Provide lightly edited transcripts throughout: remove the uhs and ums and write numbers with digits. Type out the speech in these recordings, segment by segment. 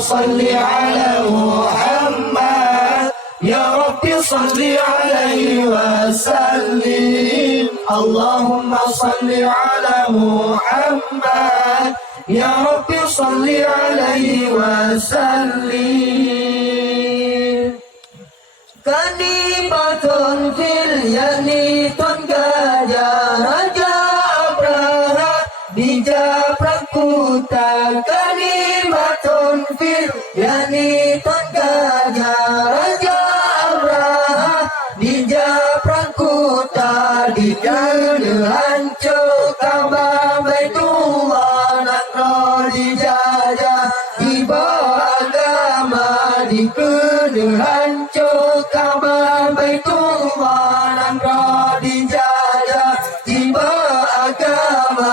صل على محمد يا رب صل عليه وسلم اللهم صل على محمد يا رب صل عليه وسلم Kanibatun fil yani ton gajah Raja Abraha bija prakuta Kanibatun fil yani ton gajah Raja Abraha bija prakuta Dikana hancur Ka'bah Baitullah Nakro dijajah Tiba agama dikena hancur Ka'bah Baitullah Nakro dijajah Tiba agama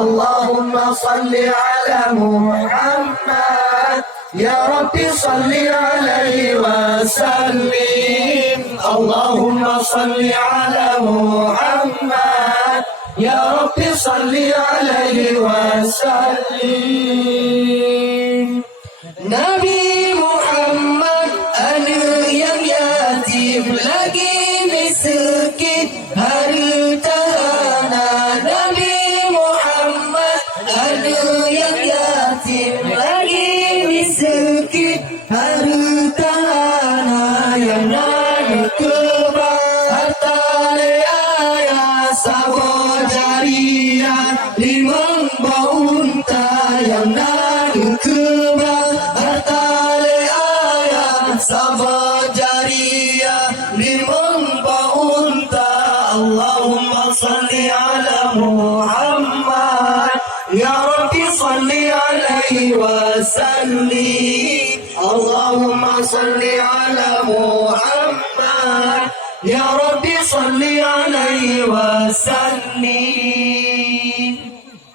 Allahumma salli ala Muhammad Ya Rabbi salli alaihi wasallim Allahumma salli ala Muhammad Ya Rabbi salli alaihi wasallim Nabi Muhammad anak yang yatim lagi miskin harta hana Nabi Muhammad anak yang yatim lagi miskin harta hana yang nani kebal harta ayah sabo jariah limang baunta yang nani kebal harta ayah sabo jariah limang baunta Allahumma salli ala Muhammad Ya Rabbi salli alaihi wasallim Allahumma salli ala Muhammad Ya Rabbi salli alaihi wasallim